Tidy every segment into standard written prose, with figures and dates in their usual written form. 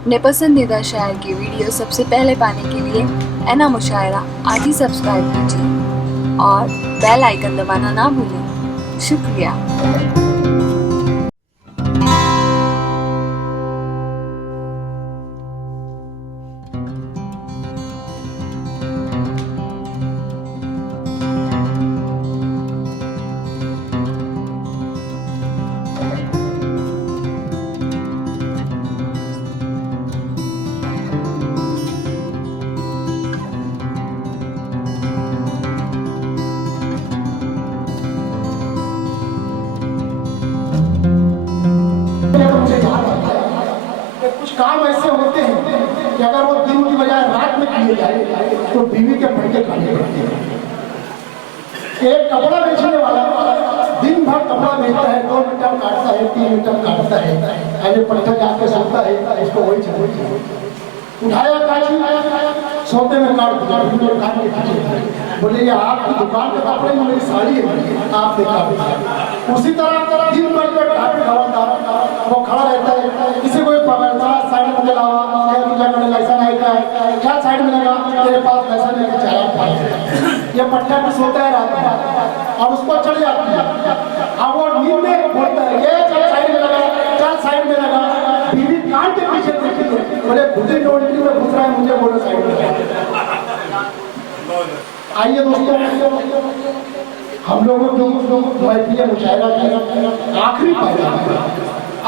अपने पसंदीदा शायर की वीडियो सबसे पहले पाने के लिए एना मुशायरा आज ही सब्सक्राइब कीजिए और बेल आइकन दबाना ना भूलें। शुक्रिया। कुछ काम ऐसे होते हैं कि अगर वो दिन की बजाय रात में किए जाए तो बीवी के फटके खाने पड़ते हैं। एक कपड़ा बेचने वाला दिन भर कपड़ा बेचता है, 2 मीटर काटता है, 3 मीटर काटता है, अभी पट्टा जाके सोता है, इसको वही चाहिए। उठाया काटी, सोते में काट दिया, बोले ये आपकी दुकान के कपड़े में मेरी साड़ी है, आप देखा। उसी तरह दिन भर में काट वो खड़ा रहता है, किसी को पकड़ता साइड में चलावा, ऐसा नहीं है क्या साइड में लगा, तेरे पास पैसा नहीं चला, ये पट्टा में सोता है रात में और उसको चढ़ जाती है। अब वो नींद में बोलता है ये चल साइड में लगा, चल साइड में लगा, बीवी कान के पीछे देखती है, बोले खुद ही नोटरी में घुस रहा है, मुझे बोलो साइड में लगा। आइए दोस्तों, हम लोगों की महफिल मुशायरा की आखिरी पैगाम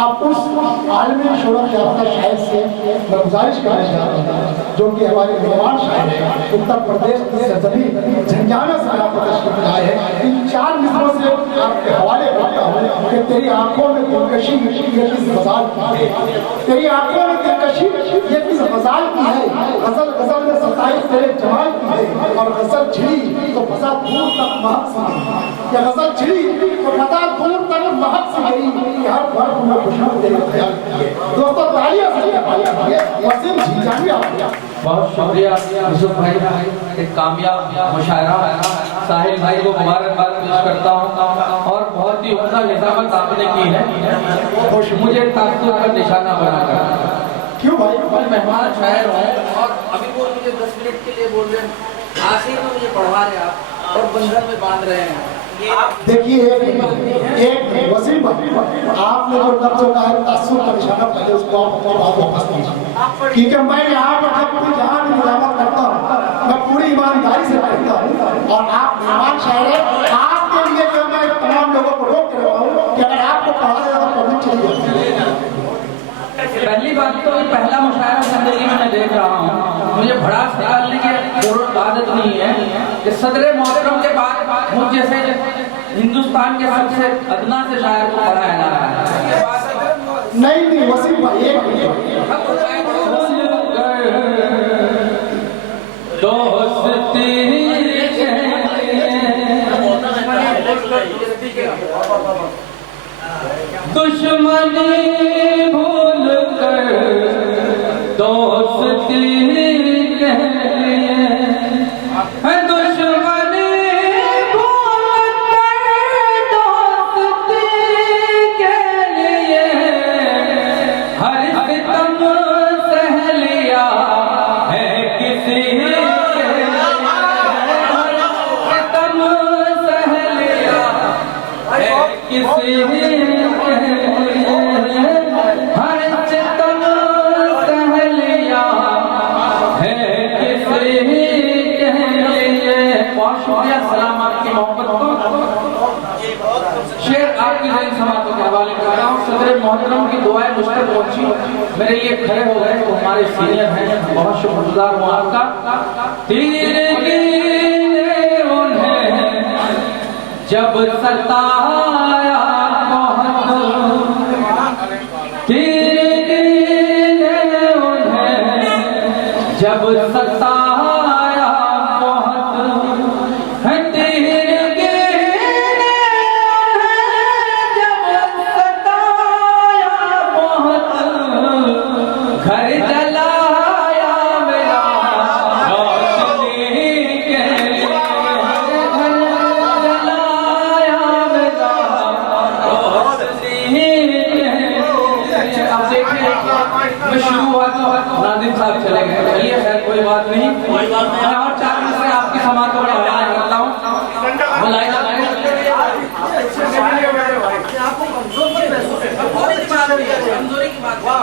आप उस आलमी शोहरत याफ्ता शायर से मैं गुजारिश करना चाहता हूँ जो कि हमारे मेहमान शायर हैं, उत्तर प्रदेश की सरजमीन झंझाना से आप तशरीफ लाए हैं। इन 4 मिसरों से आपके हवाले करता हूँ कि तेरी आंखों में दिलकशी ये किस गजाल की है, तेरी आंखों में दिलकशी ये किस गजाल की है, गजल गजल में सताई तेरे जमाल की है, और गजल छिड़ी तो फसा दूर तक महक सी गई, या गजल छिड़ी तो फसा दूर तक महक सी गई, हर वर्ग में खुशबू तेरे ख्याल की है। दोस्तों तालियां वसीम झिंझानी आ गया। बहुत शुक्रिया यूसुफ भाई, एक कामयाब मुशायरा साहिल भाई को मुबारकबाद पेश करता हूँ और बहुत ही उम्दा निजामत आपने की है, मुझे ताक़ुब का निशाना बनाकर। क्यों भाई? मेहमान शायर हूँ और अभी वो मुझे 10 मिनट के लिए बोल रहे हैं, आखिर में मुझे पढ़वा रहे आप और बंधन में बांध रहे हैं। देखिए एक वसीम आपने जो लफ्ज़ कहा है तासुर का निशाना पहले उसको आप अपनी बात वापस कीजिए, क्योंकि मैं यहाँ पर पूरी जहाँ भी निजामत करता हूँ मैं पूरी ईमानदारी से करता हूँ और आप मेहमान शायर हैं, आपके लिए जो मैं तमाम लोगों को रोक रहा हूँ कि अगर आपको पढ़ा देगा तो पढ़नी चाहिए। पहली बात तो पहला मुशायरा जिंदगी में मैं देख रहा हूँ, मुझे भड़ास निकालने की आदत नहीं है कि सदर मोहतरम के बाद मुझ जैसे हिंदुस्तान के सबसे अदना से शायर को पढ़ाया जा रहा है। नहीं वसीम भाई दुश्मनी भूल कर दोस्ती के लिए है, दुश्मनी भूल कर दोस्ती के लिए हर सितम सह लिया है किसी के लिए, हर सितम सह लिया है किसी मोहतरम की दुआएं मुझ तक पहुंची, मेरे लिए खड़े हो गए तो हमारे सीनियर हैं, बहुत शुक्रगुजार हूँ आपका। तीर गिरे उन्हें जब सताया बहुत, तीर गिरे उन्हें जब सताया शुरू हुआ तो नादिम साहब चले गए। चलिए खैर कोई बात नहीं। मैं और 4 मिनट से आपकी समाज को बढ़ावा करता हूँ। मुलायदा कमजोरी की बात और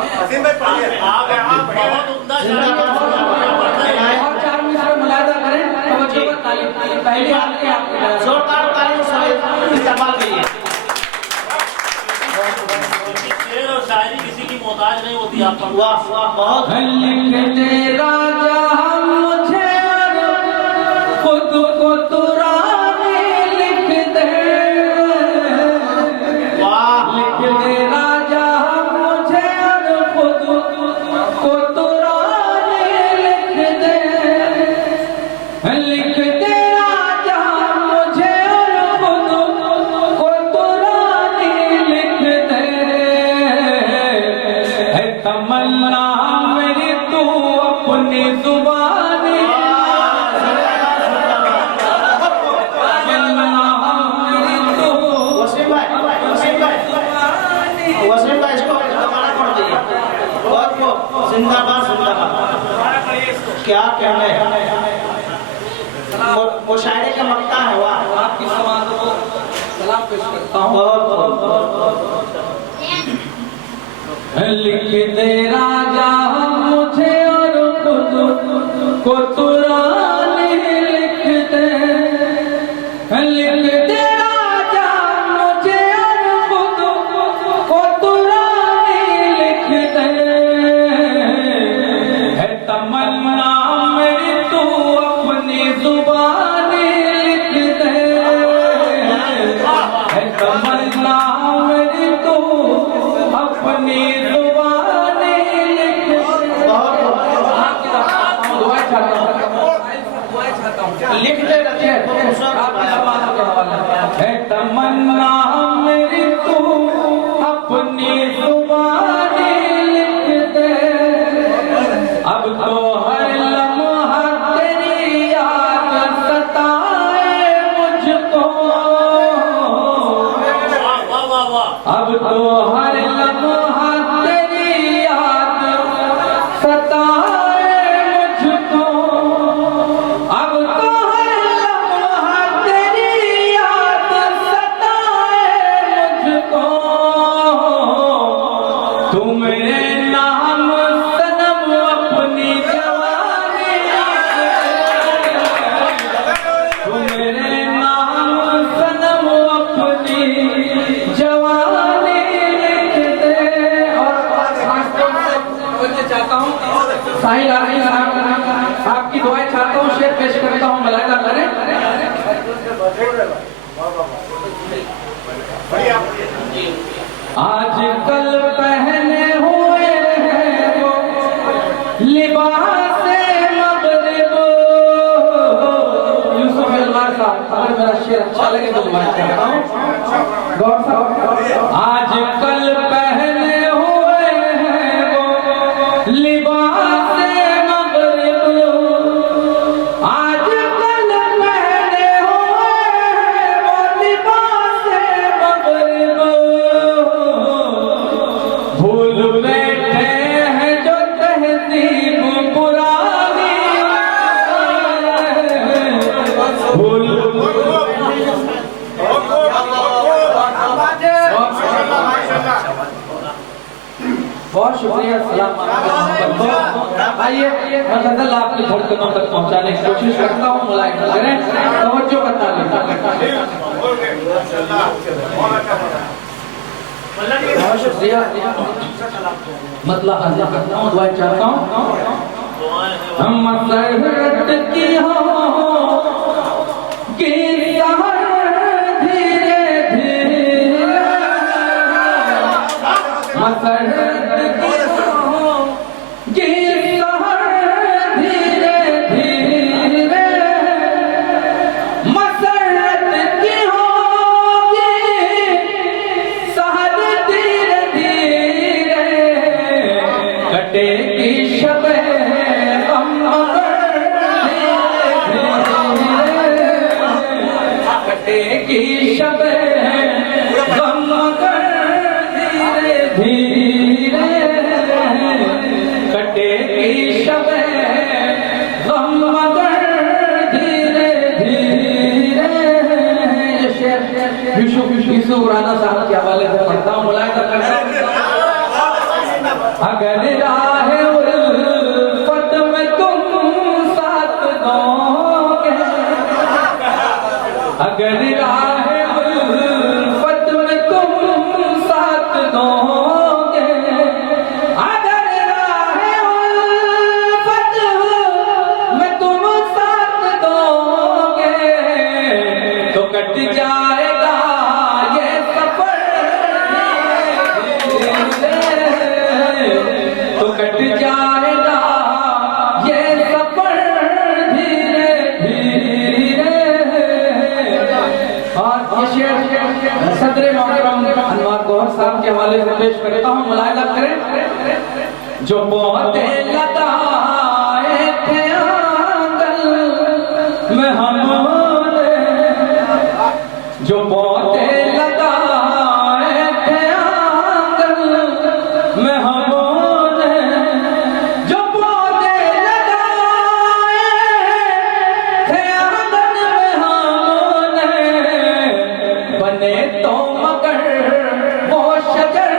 4 मिनट में मुलायदा करें। तवज्जो का तालीम पहली हाथ के आप जोरदार तालियों से इस्तेमाल करिए। शेर और शायरी किसी की मोहताज नहीं होती। आप वाह वाह बहुत लिखते राजा मुझे खुद को तुराने लिख दे। वाह लिखते राजा मुझे खुद को तुराने लिख दे। लिखते राजा मुझे खुद को तुराने लिख दे। है तमन्ना मेरी तू अपनी जुबानी वसीम भाई इसको दोबारा पढ़ दीजिए। बहुत जिंदाबाद जिंदाबाद। क्या कहना है मुशायरे का मक्ता है। वाह आपकी समाज को सलाम पेश करता हूँ। लिख दे राजा मुझे और खुद को तुराने लिख दे। लिख दे राजा मुझे और खुद को तुराने लिख दे। है तमन्ना मेरी तू अपनी जुबानी लिख दे। है तमन्ना मेरी तू अपनी जुबानी लिख दे। दुआ चाहता हूँ लिखते रखिए। है तमन्ना मेरी तू अपनी जुबानी लिख दे। अब तो हर लम्हा तेरी याद सताए मुझको। अब तो हर लम्हा तेरी याद सताए मुझको। अब तो हर लम्हा तेरी याद सताए मुझको। तू मेरे नाम सनम अपनी जवानी लिख दे। तू मेरे नाम सनम अपनी जवानी लिख दे। और बोलना चाहता हूँ साहिल आरही साहब आपकी दुआएं चाहता हूँ। शेर पेश करता हूँ। मुलायदा करें। आजकल पहने हुए हैं वो लिबास मगरिब। यूसुफ अलवार साहब अगर मेरा शेर अच्छा लगे तो दुआ करता हूँ। गौर साहब आजकल पहने हुए हैं वो लिबास मगरिब। आजकल पहने हुए हैं वो लिबास मगरिब। भूल बैठे हैं जो तहजीब पुरानी। भूल बहुत शुक्रिया। सलाम आइए मैं गजल आपकी धड़कनों तक पहुंचाने की कोशिश करता हूँ। मुलायदा करें। तवज्जो का तालीम। बहुत शुक्रिया। मतलब हाजिर करता हूँ। दुआ चाहता हूँ हम मसरत की हो कि धीरे धीरे मसरत की हो कि धीरे धीरे मसरत की होगी सहर धीरे धीरे। कटेगी शबे गम मगर धीरे धीरे। कटेगी शबे गम मगर धीरे धीरे। जाएगा ये सफर धीरे धीरे। और ये शेर सदर मोहतरम अनवर गौहर साहब के हवाले से पेश करता हूँ, मुलाहिजा करें। जो पौधे लगाए थे आंगन में हमने, जो पौधे लगाए थे आंगन में हमने, जो पौधे लगाए थे आंगन में हमने, बने तो मगर वो शजर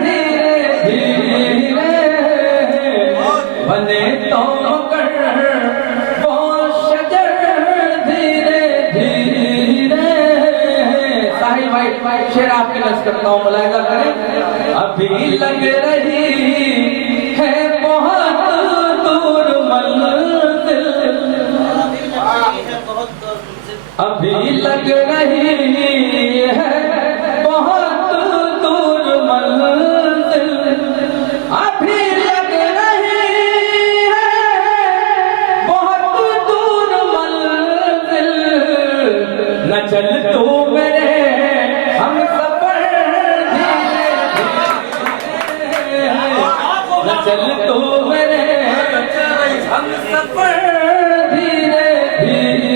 धीरे धीरे, बने तो मगर वो शजर धीरे धीरे। साहिल भाई शेर आपकी नज़र करता हूँ, मुलाहिजा करें। अभी लग रही है बहुत दूर मंजिल, अभी लग रही है बहुत दूर मंजिल, अभी लग रही है बहुत दूर मंजिल। न चल तू मेरे हम सफर धीरे, न चल तू मेरे हम सफर धीरे धीरे,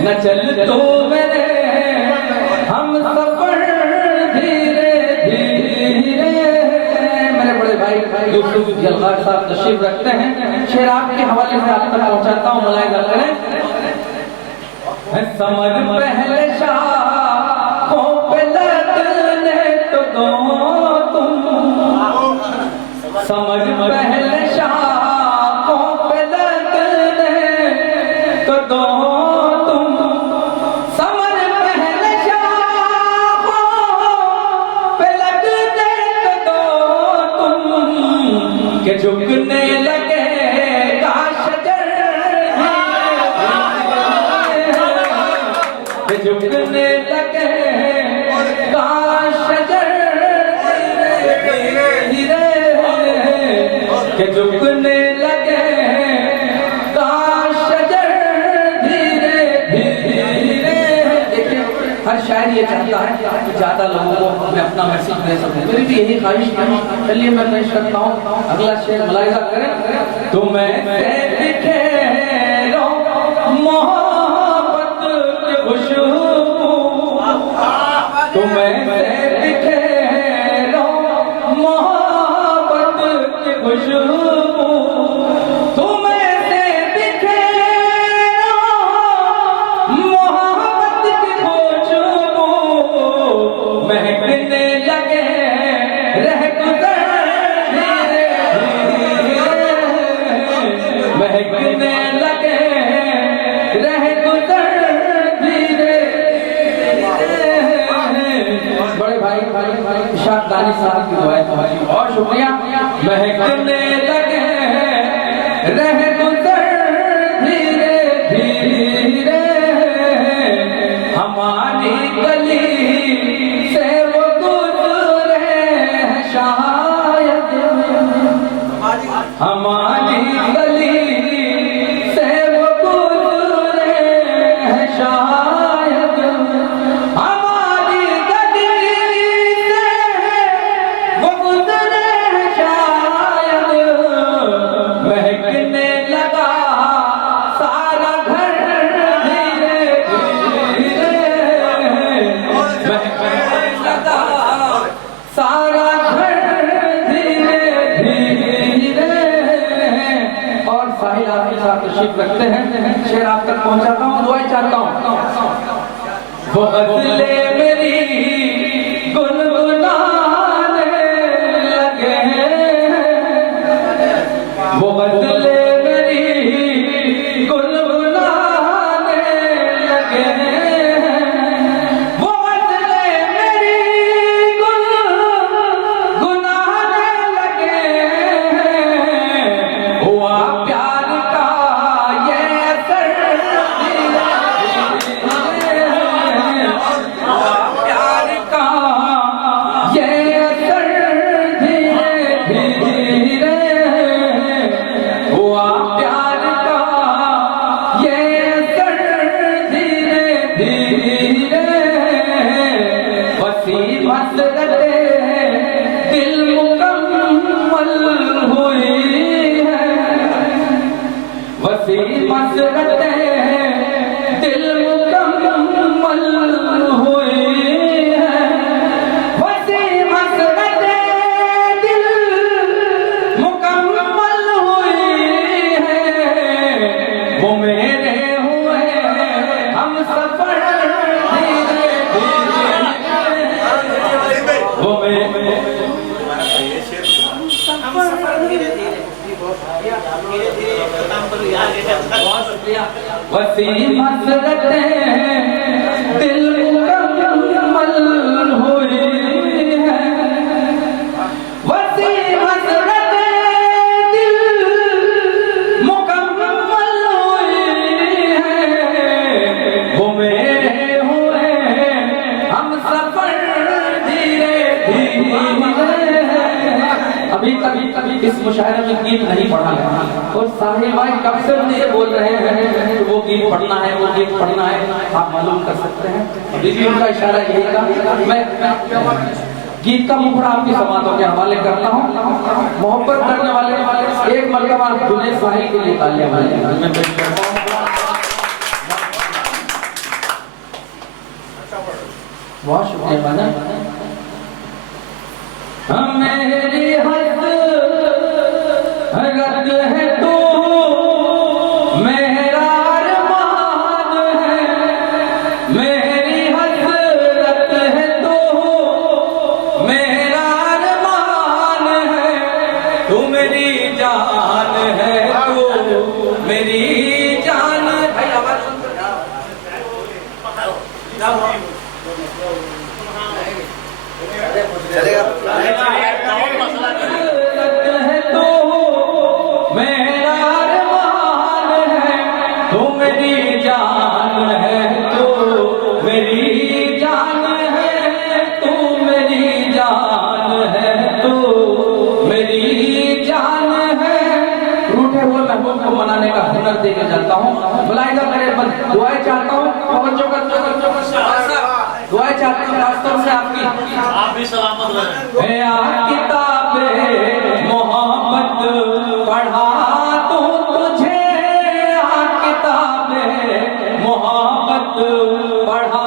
न चल तू मेरे हम सफर धीरे धीरे। मेरे बड़े भाई यूसुफ जलगार साहब तशरीफ रखते हैं, शेर आपके हवाले से आप तक पहुंचाता हूँ, मुलाहिजा करें। समझ पहले शाखों पे लगने तो दो तुम, समझ पहले शाखों पे लगने तो दो तुम, समझ पहले शाखों पे लगने तो दो तुम, के झुकने लगे का शजर धीरे, झुकने लगे का शजर धीरे, के झुकने लगे का शजर धीरे धीरे। देखिए हर शायर ये चाहता है कि ज्यादा लोगों को मैं अपना मैसेज दे सकूं, मेरी भी यही ख्वाहिश है। चलिए मैं पेश करता हूँ अगला शेर, मुलाहिजा करें। तुम्हें बिखेरो मोहब्बत की खुशबू, तुम्हें बिखेरो मोहब्बत की खुशबू, तुम्हें बिखेरो मोहब्बत की खुशबू, महकने लगे रह गुजर धीरे धीरे, महकने लगे रह गुजर धीरे धीरे। बड़े भाई इशाक दानी साहब की दुआ है तुम्हारी, और शुक्रिया। महकने लगे रह गुजर धीरे धीरे, हमारी गली से वो गुजरे हैं शायद, हमारी गली से वो गुजरे हैं शायद, हमारी गली से वो गुजरे हैं शायद, महकने लगा सारा घर धीरे धीरे, महकने लगा सारा घर धीरे धीरे। और साहिल आपके साथ तशरीफ रखते हैं, शेर आप तक पहुंचाता हूँ, दुआ चाहता हूँ। वो गज़ले मेरी गुनगुनाने लगे हैं, वो गज़ले मेरी गुनगुनाने लगे हैं, वो गज़ले मेरी गुनगुनाने लगे हैं। हुआ प्यार का ये असर धीरे धीरे, हुआ प्यार का ये असर धीरे धीरे। हुई है, वसी मसरतें दिल मुकम्मल हुई है, वसी मसरतें दिल मुकम्मल हुई है, वो मेरे हुए हम सफर धीरे धीरे, वो मेरे वसी मसरतें दिल मुकम्मल हुई है, वसी मसरतें दिल मुकम्मल हुई है, वो मेरे हुए हम सफर धीरे धीरे। अभी कभी इस मुशायरे में गीत नहीं पढ़ा है और साहिल भाई कब से मुझे ये बोल रहे हैं कि वो गीत पढ़ना है, वो गीत पढ़ना है। आप मालूम कर सकते हैं अभी भी उनका इशारा यही था। मैं गीत का मुखड़ा आपकी समातों के हवाले करता हूँ। मोहब्बत करने वाले एक मरतबा जुनैद साहिल के लिए तालियां बजाएं। बहुत शुक्रिया बना। मेरी हसरत है तू, मेरा अरमान है, मेरी हसरत है तू, मेरा अरमान है, तू मेरी जान है, तू मेरी जान है। चलेगा है तो मेरा अरमान है, तू मेरी जान है, तू मेरी जान है, तू मेरी जान है, तू मेरी जान है। रूठे हुए महबूब को मनाने का हुनर देके जाता हूँ। मुलाहिजा करे बस दुआएं चाहता हूँ, तवज्जो कर दुआएं चाहता हूँ खासतौर से आपकी। आप भी सलामत रहें। किताबे मोहब्बत पढ़ा तू तुझे, किताबे मोहब्बत पढ़ा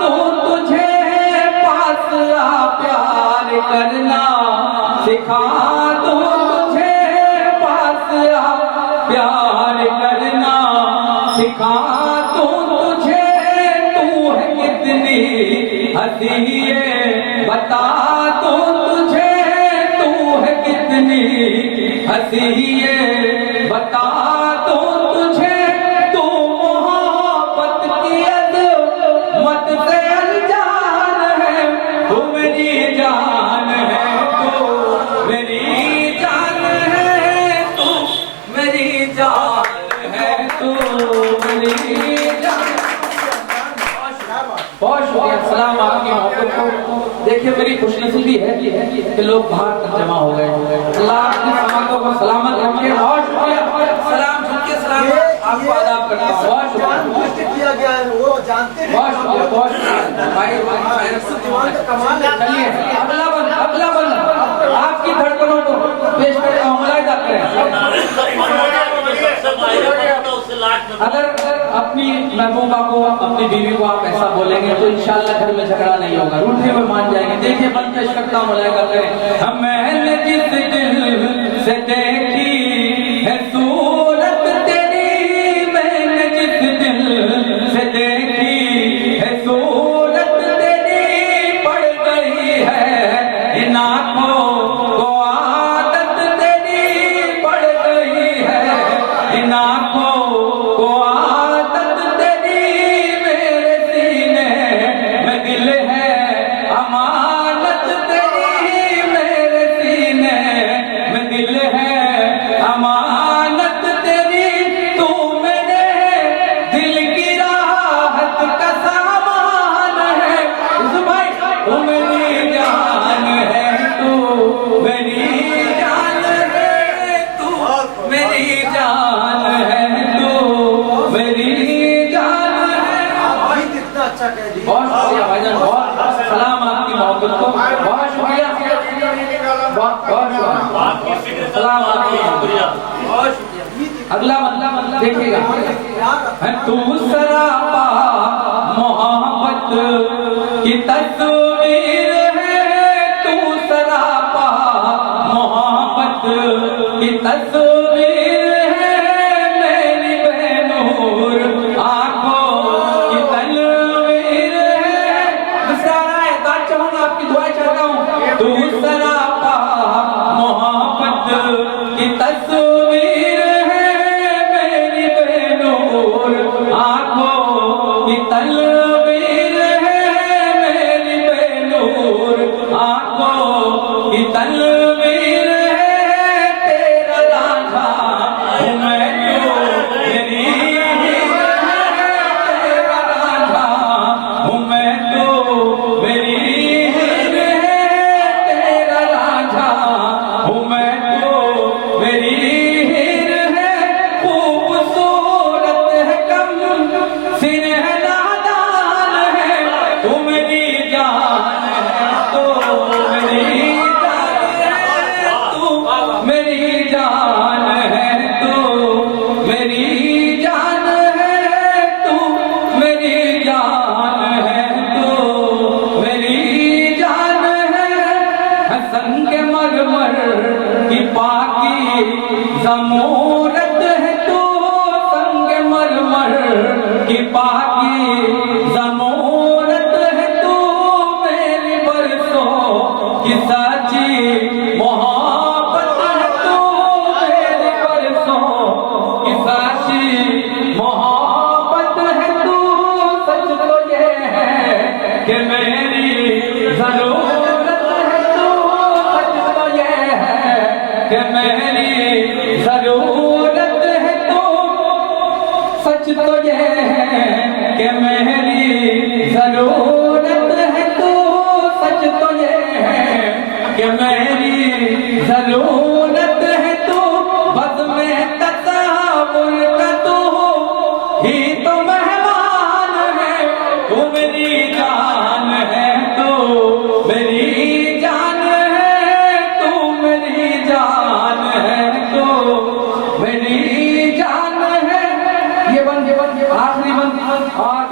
तू तुझे, पास आ प्यार करना सिखा तू तुझे, पास आ प्यार करना सिखा तू तुझे। तू है कितनी हसीए बता तू तुझे, तू है कितनी हसीए बता तू तुझे, तू मोहब्बत की अज़मत से अनजान है, तू मेरी जान है, तू मेरी जान है, तू मेरी जान है, तू मेरी जान। बहुत शुक्रिया। सलाम आपकी मोहब्बत को। देखिए मेरी खुशनसीबी है कि लोग बाहर तक जमा हो गए। अल्लाह आपकी समातों को सलामत रखे। बहुत शुक्रिया। सलाम झुके सलाम आपको आदाब करता हूँ। बहुत शुक्रिया, किया गया है वो जानते हैं। बहुत शुक्रिया, बहुत शुक्रिया भाई। चलिए अगला बंद आपकी धड़कनों को पेश करता हूँ। मुलाहिजा करें। अगर अपनी महबूबा को, अपनी बीवी को आप ऐसा बोलेंगे तो इंशाल्लाह घर में झगड़ा नहीं होगा, रूठे हुए मान जाएंगे। देखिए बंद पेश करता हूँ। मुलाहिजा करें। मैंने जिस दिल से देखी है सूरत तेरी, मैंने जिस दिल से देखी है सूरत तेरी, पड़ गई है इन आँखों को आदत तेरी, पड़ गई है इन आँखों को आदत तेरी, मेरे सीने में दिल है अमानत तेरी, मेरे सीने अगला मतलब देखिएगा, तू सरापा मोहब्बत की तस्वीर है, तू सरापा मोहब्बत की तस्वीर है, मेरी बेनूर आंखों की तस्वीर है। सारा एहताज चाहूंगा, आपकी दुआएं चाहता हूँ। तू सरापा मोहब्बत की तस्वीर है, मेरी बेनूर आंखों की तस्वीर है, मेरी बेनूर आंखों की तस्वीर है। तेरा रांझा हूँ मैं तो मेरी हीर है, तेरा रांझा हूँ मैं तो मेरी हीर है, तेरा रांझा हूँ मैं तो मेरी हीर है। खूबसूरत है कम सिर है नादान है, तू मेरी जान है तो मेरी जान है, तू मेरी जान है तो मेरी जान है, तू मेरी जान है तो मेरी जान है। संग मरमर की पाकी जमूरत है तू, संग मरमर की पाकी जमूरत है तू, मेरी बरसों की सच्ची मोहब्बत है तू, मेरी बरसों की सच्ची मोहब्बत है तू। सच तो ये है कि मेरी जरूरत है तू, सच तो ये है कि मेरी जरूरत है तू, सच तो ये है कि मेरी जरूरत है तू, सच तो ये है कि मेरी जरूरत है तू। बस में तस्वुर का तू ही तो मेहमान है, तू मेरी जान है तो मेरी जान है, तू मेरी जान है तो मेरी जान है। ये बन आखिरी बन और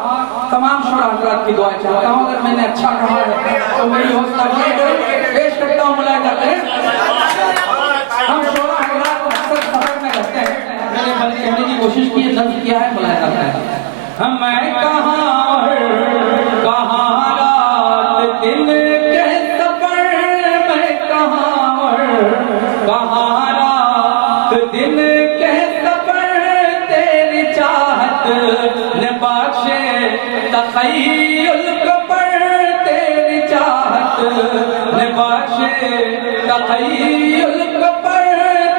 तमाम शुरा हज़रात की दुआएं चाहता हूँ। अगर मैंने अच्छा कहा है तो मेरी हौसला अफजाई करें। पेश करता हूँ मुलाहिजा करें। हम शुरा हज़रात को अक्सर सफर में रहते हैं, मैंने बल्कि कहने की कोशिश की है, नज़्म किया है, मुलाहिजा करें। मैं कहाँ रात दिन के सफर, मैं कहाँ रात दिन के सफर, तेरी चाहत ने बख्शे तख़य्युल को पर, तेरी चाहत ने बख्शे तख़य्युल को पर,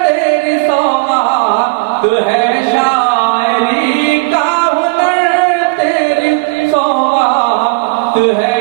तेरी सौगात है शायरी का हुनर, तेरी सौगात है